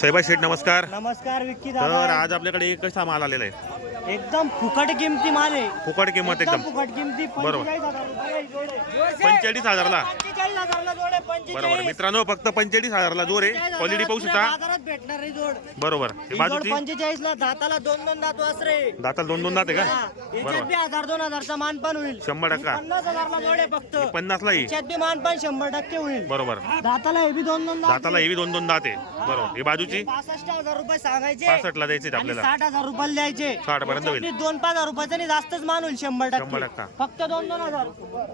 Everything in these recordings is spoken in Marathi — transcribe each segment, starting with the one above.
साहेबा शेठ नमस्कार. नमस्कार विक्की तर आज आपल्याकडे एक कसा माल आलेला आहे. एकदम फुकट किमती माल आहे. फुकट किंमत एकदम फुकट किमती. बरोबर. 45,000 रुपये जोडे. पंचेचाळीस हजारला. 45,000 ला जोडे, 45. बरोबर. मित्रांनो फक्त पंचेचाळीस हजारला जोर आहे. 45,000 क्वालिटी पाहू शकता. बाजारात भेटणार जोड. बरोबर. ही ही जोड बाजूची? 45 ला दाताला दोन दोन दात वासरे. दाताला दोन दोन दात आहे हा. का याच्यात बरोबर बी हजार दोन हजारचा मान पण होईल. शंभर टक्का. पन्नास हजारला जोडे फक्त. पन्नासला ही? याच्यात बी मान पण शंभर टक्के होईल. बरोबर. दाताला हे बी दोन दोन दात दाताला हेवी दोन दोन दात आहे. बरोबर. ही बाजूची? पासष्ट हजार रुपये सांगायचे. पासष्टला द्यायचे आणि आपल्याला. साठ हजार रुपयाला द्यायचे. साठ पर्यंत होईल. दोन पाच हजार रुपयाचा आणि जास्तच मान होईल शंभर शंभर टक्के. टक्का. फक्त दोन दोन हजार.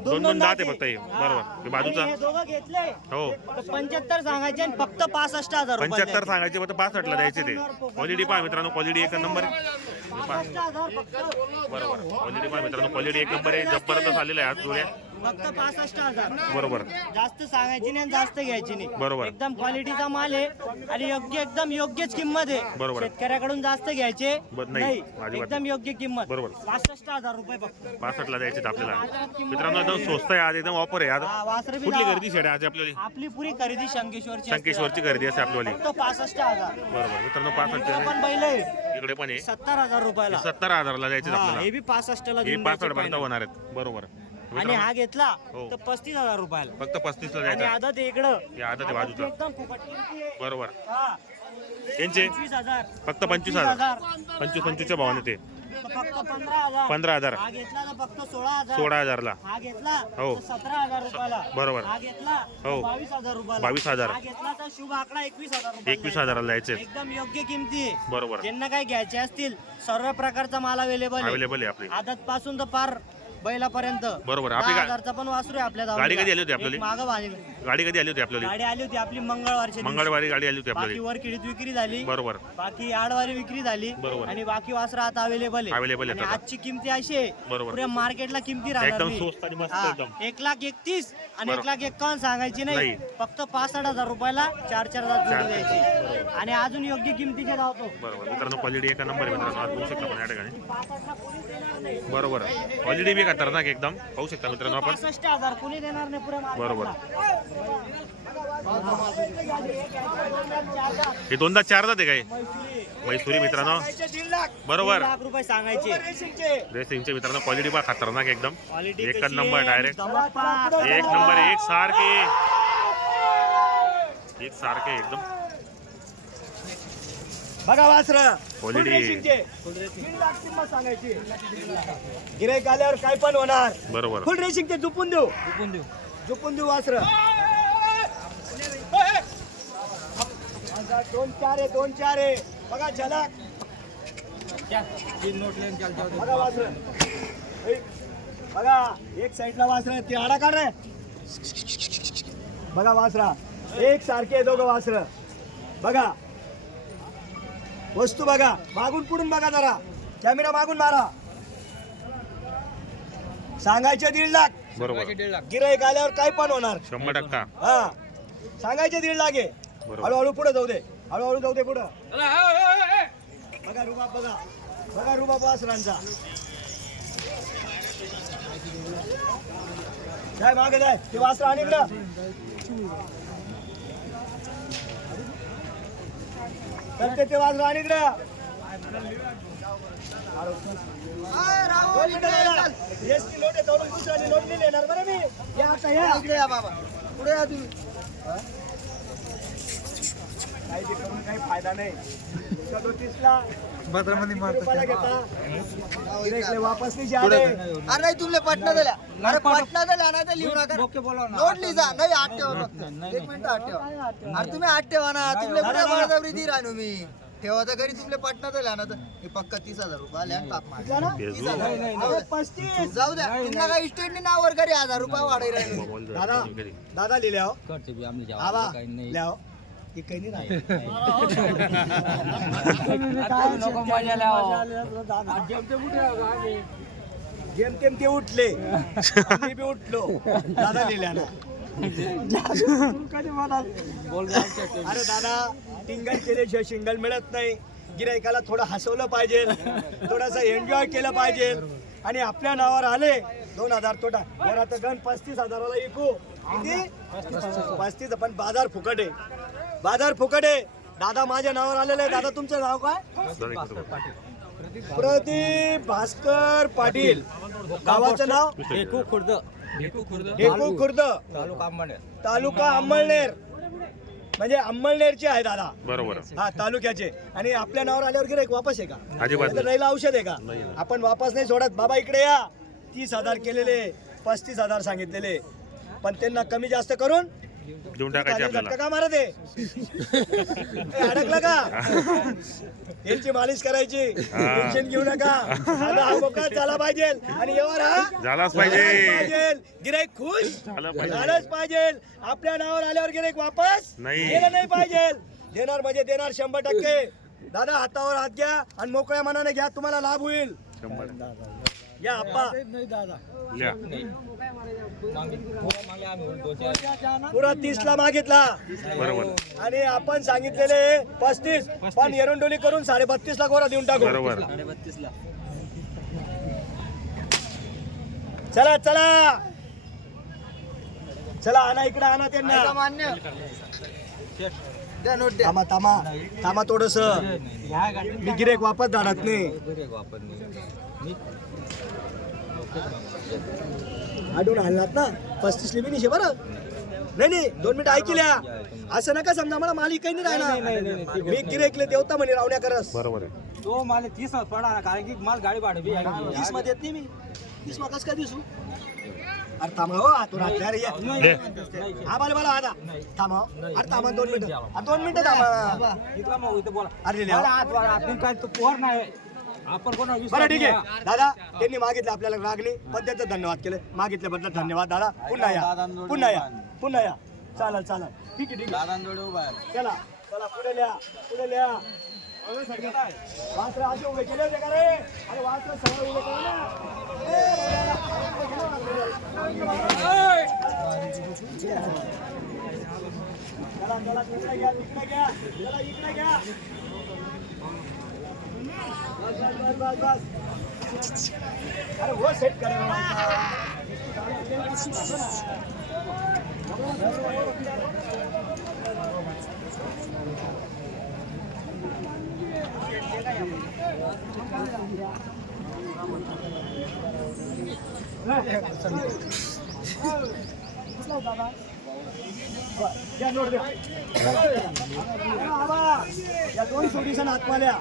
दोन दोन दात आहे फक्त हे. बरोबर. हे बाजूचा? हे दोघं घेतले. हो. पंच्याहत्तर सांगायचे आणि फक्त पासष्ट हजार रुपये पंच्याहत्तर सांगायचे फक्त पासष्टला द्यायचे ते. क्वालिटी पहा मित्रांनो क्वालिटी एक नंबर आहे. पासष्ट हजार फक्त. बरोबर. क्वालिटी पहा मित्रांनो क्वालिटी एक नंबर आहे. जबरदस्त आलेला आहे आज जोड्या. फक्त पासष्ट हजार. बरोबर. जास्त सांगायची नाही आणि जास्त घ्यायची नाही. बरोबर. एकदम क्वालिटीचा माल आहे आणि योग्य एकदम योग्यच किंमत आहे. बरोबर. शेतकऱ्याकडून जास्त घ्यायचे ब- नाही, अजिबात एकदम योग्य किंमत. बरोबर. पासष्ट हजार रुपये फक्त. पासष्टला द्यायचे आपल्याला. मित्रांनो एकदम स्वस्त आहे. आज एकदम ऑफर आहे. आज हा, वासरं बी कुठली. गर्दी शेड आज आपल्याला आपली पुरी खरेदी शंकेश्वरची असते. शंकेश्वरची गर्दी असते आपल्यावाली. फक्त पासष्ट हजार. बरोबर. मित्रांनो पासष्ट पण बैल आहे. इकडे पण आहे. सत्तर हजार रुपयाला. सत्तर हजारला द्यायचे हा, आपल्याला. हे बी पासष्टला हे पासष्ट द्यायचे पर्यंत final. होणार आहेत. बरोबर. आणि हा घेतला हो. तर पस्तीस हजार रुपयाला. फक्त पस्तीसला आणि द्यायचा आदत इकडं. हे आदत आहे बाजूचं. एकदम फुकट. बरोबर. हा. यांचे? पंचवीस हजार. फक्त पंचवीस हजार. पंचवीस पंचवीसच्या भावाने ते. फक्त पंधरा हजार. पंधरा हजार. हा घेतला तर फक्त सोळा हजार. सोळा हजारला. हा घेतला हो. तर सतरा हजार रुपयाला. बरोबर. हा घेतला तर हो. बावीस हजार रुपयाला. बावीस हजार. हा घेतला तर शुभ आकडा एकवीस हजार रुपये एकवीस हजाराला द्यायचे. एकदम योग्य किमती बरोबर. ज्यांना काही घ्यायचे असतील सर्व प्रकारचा माल अवेलेबल अवेलेबल आहे आपली. आदत पासून तर पार बैलापर्यंत बरोबर. आपली दहा गा- हजारचा पण वासरू आहे आपल्या गाडी कधी आली होती आपल्याली? माग गाडी कधी आली होती आपल्याला? गाडी आली होती आपली मंगळवारची मंगळवारी गाडी आली होती बाकी आपल्याला वर किडीत विक्री झाली. बरोबर. बाकी आडवारी विक्री झाली. बरोबर. आणि बाकी वासरं आता अवेलेबल आहे. Available आहेत आणि आता. आजची किमती अशी आहे. बरोबर. पुऱ्या मार्केटला किमती राहणार एकदम नाही. स्वस्त आणि मस्त हा, एकदम. एक लाख एकतीस आणि एक. लाख एक्कावन्न सांगायची नाही. नाही. फक्त पासष्ट हजार रुपयाला चार चार हजार चार- जोडी द्यायची. आणि अजून योग्य किमतीचे धावतो. बरोबर. मित्रांनो क्वालिटी एका नंबर आहे मित्रांनो. आज बघू शकता आपण या ठिकाणी. बरोबर. क्वालिटी बी खतरनाक एकदम? पाहू शकता मित्रांनो आपण. पासष्ट हजार. कोणी देणार नाही पुऱ्या बरोबर. मार्केटला. हे दोनदा चार जाते काय? मैसुरी. मित्रांनो. बरोबर. दीड लाख रुपये सांगायचे. ड्रेसिंगचे मित्रांनो क्वालिटी बा खतरनाक एकदम. क्वालिटी एकच नंबर डायरेक्ट एक नंबर एक सारखे. एक सारखे एकदम. बघा वासर. क्वालिटी तीन लाख किंमत सांगायची. गिराईक आल्यावर काय पण होणार. बरोबर. फुल रेसिंगचे झुपून देऊ. झुपून देऊ. झुपून देऊ वासर. दोन चार आहे दोन चार आहे. बघा झलक. बघा वासर बघा एक साईडला वासर ते आडा काढ रे. बघा वासरा एक सारखे दोघं वासर बघा. वस्तू बघा. मागून पुढून बघा जरा. कॅमेरा मागून मारा. सांगायचे दीड लाख. बरोबर. गिराईक आल्यावर काय पण होणार. शंभर टक्का. हा. सांगायचे दीड लाख आहे. हळूहळू पुढे जाऊ दे. हळूहळू जाऊ दे पुढं. बघा रुबाब बघा. बघा रुबाब वासरांचा. काय मागे जाय. ते वासर आणि इकडं. तर ते ते वासर आणि दिवसांनी नोट नाही देणार. बरं मी. या आता या. इकडे या बाबा. पुढे या तुम्ही. फायदा नाही सदोतीसला रुपयाला घेता. गिऱ्हाईकले वापस नाही आले. अरे नाही तुमले पटना दिल्या अरे पटना दिल्या नाही तर लिहू नका. नोट लिहिजा नाही आठ ठेवा फक्त. एक मिनिट आठ ठेवा. अरे तुम्ही आठ ठेवा ना. तुमले पुढे बळजबरी दी राहू मी. ठेवा तर घरी तुमले पटना दिल्या ना तर. हे पक्का तीस हजार रुपये आले आणि मार पस्तीस. जाऊ द्या. नावावर घरी हजार रुपये जरा दादा दादा लिहिले हो. आबा हो हे काही नाही जेम तेम ते उठले. मी बी उठलो. दादा लिहिल्या ना. अरे दादा टिंगल केल्याशिवाय शिंगल मिळत नाही. गिरायकाला थोडं हसवलं पाहिजे. थोडासा एन्जॉय केलं पाहिजे. आणि आपल्या नावावर आले. दोन हजार तोटा. जर आता गण पस्तीस हजाराला विकू. किती? पस्तीस पण बाजार फुकट आहे. बाजार फुकट. आहे दादा माझ्या नावावर आलेले आहे दादा तुमचं नाव काय. प्रदीप भास्कर पाटील. गावाचं नाव? एकू खुर्द. ढेकू खुर्द. तालुका अंमळनेर म्हणजे अंमळनेरचे आहे दादा. बरोबर. हा तालुक्याचे. आणि आपल्या नावावर आल्यावर गिराईक वापस आहे का. नाहीला औषध आहे का. आपण वापस नाही सोडत. बाबा इकडे या. तीस हजार केलेले पस्तीस हजार सांगितलेले. पण त्यांना कमी जास्त करून देऊन टाकायचे आपल्याला. का मारत आहे? अडकलं का? यांची मालिश करायची. टेन्शन घेऊ नका. आता हा झाला पाहिजे. आणि यावर हा? झालाच पाहिजे. गिराईक खुश? झालं पाहिजे. झालंच पाहिजे. आपल्या नावावर आल्यावर गिराईक वापस? नाही. गेलं नाही पाहिजे. देणार म्हणजे देणार शंभर टक्के. दादा हातावर हात घ्या आणि मोकळ्या मनाने घ्या. तुम्हाला लाभ होईल. शंभर. या आप्पा. लिहा. पुरा तीस ला मागितला. बरोबर. आणि आपण सांगितलेले पस्तीस पण एरंडोली करून साडे बत्तीस ला गोरा देऊन टाकू. बरोबर. चला चला. चला आणा इकडे आणा ऐका त्यांना मान्य. थांबा थांबा. थांबा थोडस. मी गिरेक वापस धाडत नाही. आडून आणलात ना? पस्तीस लिबी निशे बरं. नाही नाही दोन मिनिटं ऐकल्या असं नका समजा मला मालिक काही नाही राहणार. मी गिरेकले देवता म्हणे रावण्या करस बरोबर आहे. तो मला तीस पडा कारण की मला गाडी भाडवी तीसमध्ये येत नाही मी. तीस मग कसं काय दिसू? अरे थांबा हो हातून हातल्या रे. दे. हा मला मला आता. थांबा हो. अरे थांबा दोन मिनिटं. हा, दोन मिनिटं थांबा. इथला मग इथं बोला. अरे काय तो पोर नाही. आपण कोणा बरं ठीक आहे. दादा त्यांनी मागितलं आपल्याला रागणी पण त्यांचं धन्यवाद केलं मागितल्याबद्दल धन्यवाद दादा. पुन्हा या. पुन्हा या. पुन्हा या. चालेल चालेल. ठीक आहे ठीक आहे. चला चला पुढे लिहा पुढे लिहा. वासरं असे उभे केले होते का रे? अरे वासरं सरळ उभे केले ना? चला चला तिकडे घ्या तिकडे घ्या. चला इकडे घ्या. बस बस बस बस बस अरे वो सेट करेगा या नोट द्या. आबा, या दोन सोडीसन आत्माल्या.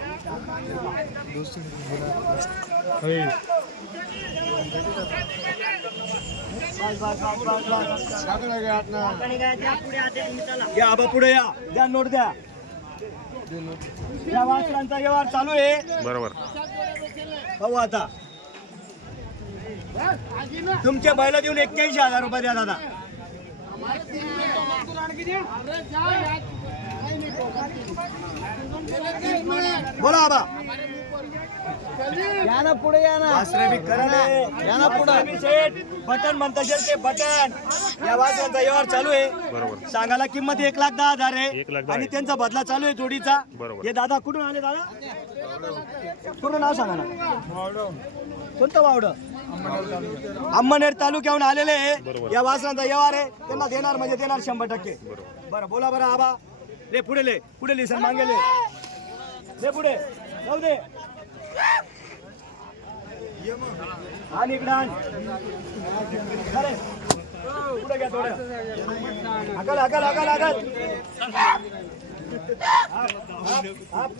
या आबा पुढे या. द्या नोट द्या. या वासरांचा व्यवहार चालू आहे. बरोबर. पाहू आता. तुमच्या बैला देऊन एक्क्याऐंशी हजार रुपये द्या दादा. અમારે बोला आबा या ना पुढे या ना. या ना पुढं. बटन म्हणता येईल ते बटन. या वासरांचा व्यवहार चालू आहे. बरोबर. सांगायला किंमत एक लाख दहा हजार आहे. एक लाख दहा आणि. त्यांचा बदला चालू आहे जोडीचा. बरोबर. हे दादा कुठून आले दादा? पूर्ण नाव सांगा ना. कोणतं वावड? अंमनेर तालुक्याहून आलेले आहे. या वासरांचा व्यवहार आहे. त्यांना देणार म्हणजे देणार शंभर टक्के. बरं बोला बरं आबा. ले पुढे ले पुढे लिसन मागेले ले. पुढे जाऊ दे. आणि इकडे अरे. पुढे घ्या थोडं. अकल अकल अकल अकल हाप, हाप,